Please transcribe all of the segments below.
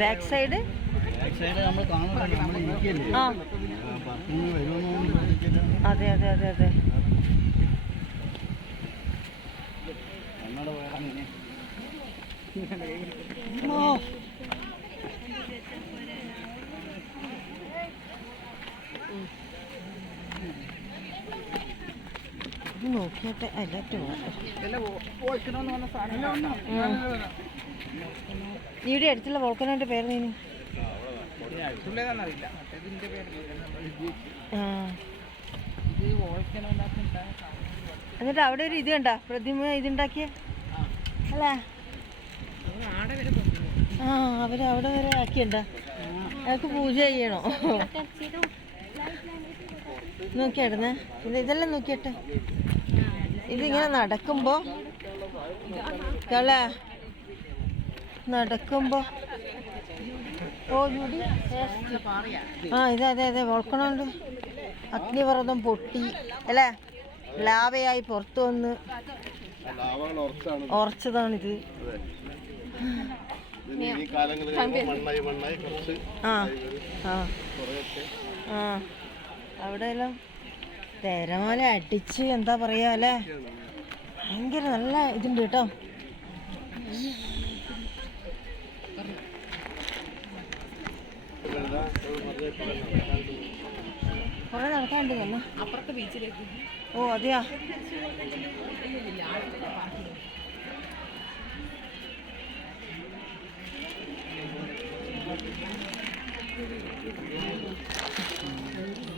Back side? അതെ അതെ അതെ അതെ. ഓ ഇവിടെ അടുത്തുള്ള വോൾക്കനോന്റെ പേര് നീ. എന്നിട്ട് അവിടെ ഒരു ഇത് കണ്ട പ്രതിമ ഇതുണ്ടാക്കിയ? അല്ല. ആ അവർ അവിടെ വരെ ആക്കിയണ്ട അയാൾക്ക് പൂജ ചെയ്യണോ? നോക്കിയായിരുന്നേ ഇത് ഇതെല്ലാം നോക്കിയട്ടെ. ഇതിങ്ങനെ നടക്കുമ്പോ കള നടക്കുമ്പോ ഓ ജൂഡി ആ ഇത് അതെ അതെ വോൾക്കണുണ്ട് അഗ്നിപർവതം പൊട്ടി. അല്ലേ? ലാവയായി പുറത്തു വന്ന് ഉറച്ചതാണിത്. ആ ആ ആ. അവിടെ എല്ലാം തിരമാല അടിച്ച് എന്താ പറയാ അല്ലേ? ഭയങ്കര നല്ല ഇതുണ്ട് കേട്ടോ. കുറെ നടക്കാണ്ട് തന്നെ. അപ്പുറത്തെ ബീച്ചിലേക്ക്. ഓ അതെയാ? Thank താഴോട്ട്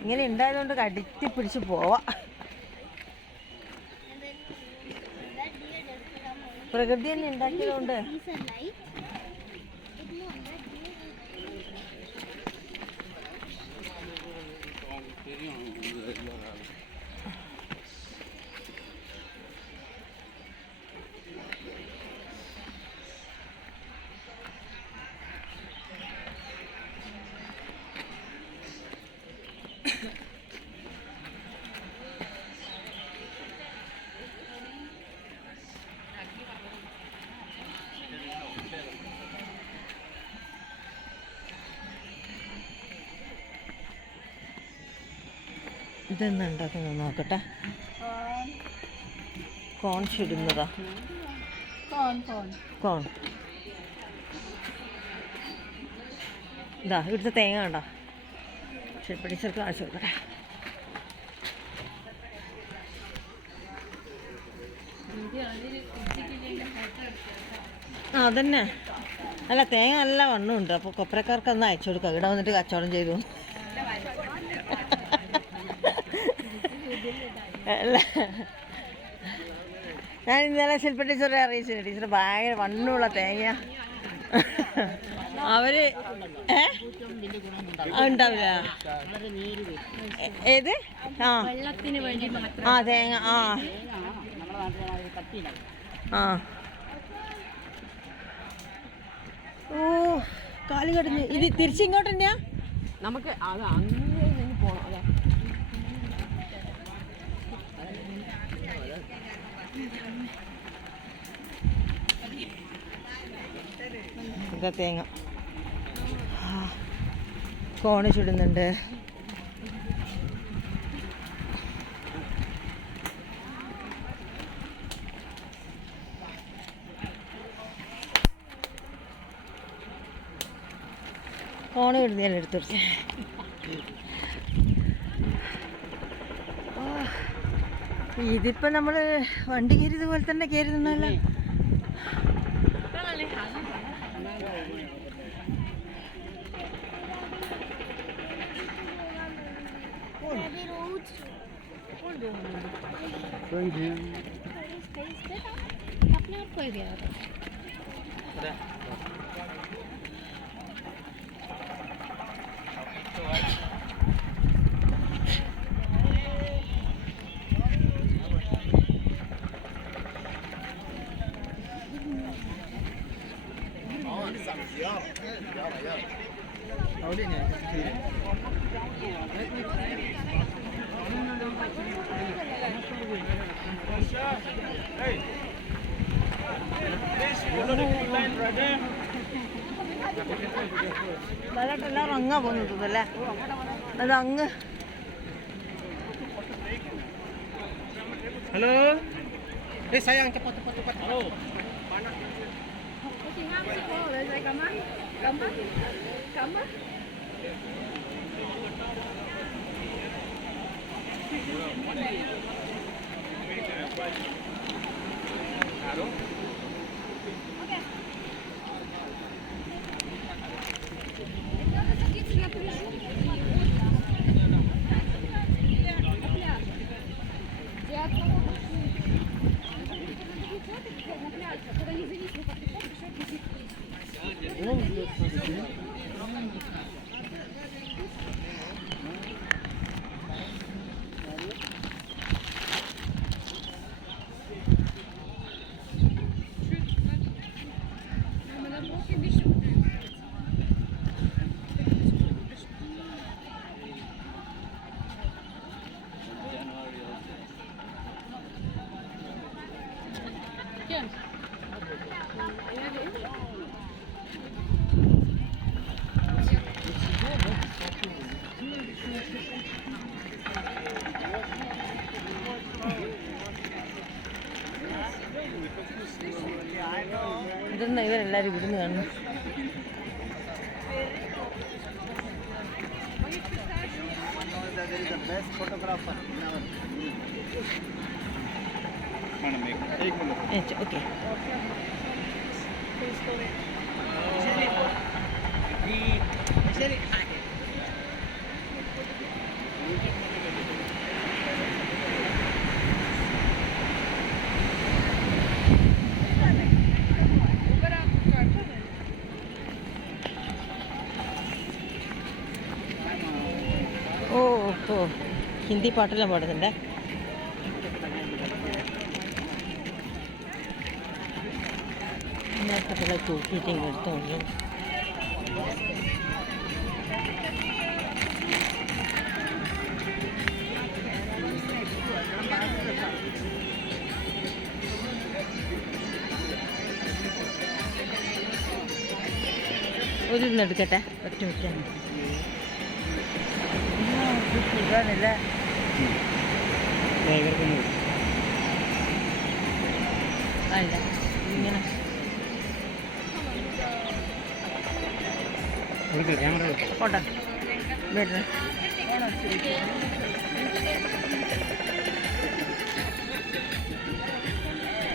ഇങ്ങനെ ഉണ്ടായതുകൊണ്ട് കടിച്ചു പിടിച്ച് പോവാ. പ്രകൃതി തന്നെ ഉണ്ടാക്കിയതുകൊണ്ട്. ഇതെന്നാ ഉണ്ടാക്കുന്നത് നോക്കട്ടെ. കോൺ ചുടുന്നതാ. കോൺ ഇതാ ഇവിടുത്തെ തേങ്ങ ഉണ്ടോ ശരി പിടിച്ചെടുത്ത് കാണിച്ചു കൊടുക്കട്ടെ. ആ അതന്നെ. അല്ല തേങ്ങ നല്ല വണ്ണമുണ്ട്. അപ്പോൾ കൊപ്രക്കാർക്ക് ഒന്ന് അയച്ചു കൊടുക്കാം. ഇവിടെ വന്നിട്ട് കച്ചവടം ചെയ്തു. അല്ല. ഞാൻ ഇന്നലെ ശില്പ ടീച്ചറെ അറിയിച്ചില്ല ടീച്ചർ ഭയങ്കര വണ്ണുള്ള തേങ്ങ അവർ ഉണ്ടാവില്ല. ഏത്? ആ. വെള്ളത്തിന് വേണ്ടി മാത്രം. ആ തേങ്ങ ആ. ആ. ഓ കാൽ കടഞ്ഞ്. ഇത് തിരിച്ചിങ്ങോട്ട് തന്നെയാ നമുക്ക് അത് തേങ്ങ. കോണ് ചുടുന്നുണ്ട്. കോണ് ചുടുന്ന ഞാൻ എടുത്തെടുത്തേ ഇതിപ്പോ നമ്മള് വണ്ടി കയറിയത് പോലെ തന്നെ കയറി നിന്നല്ല Thank you. अपने आप कर दिया था നല്ലതായിട്ട് എല്ലാവരും അങ്ങാ പോകുന്നത് അല്ലേ അത് അങ്ങ് Halo. Eh sayang cepat cepat cepat. Halo. Gambar? Gambar? ഇതൊന്നും Ну, Nasıl bir şey എല്ലാവരും ഇവിടുന്ന് കാണണം ഓക്കെ. ശരി. ശരി. ഓ ഓ ഹിന്ദി പാട്ടെല്ലാം പാടുന്നുണ്ടേ. തൂക്കിയിട്ട് ഇങ്ങനെ എടുത്തോളൂ ഒരു ഇന്ന് എടുക്കട്ടെ? ഒറ്റ മിനിറ്റ്. സുഖാണല്ലേ അല്ല ഇങ്ങനെ. ക്യാമറ പോട്ടെ. വരുന്നു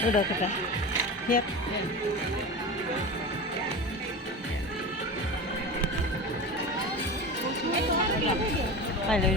ഇവിടെ വെക്കട്ടെ. ഹിയർ അല്ല ಅಲ್ಲಿ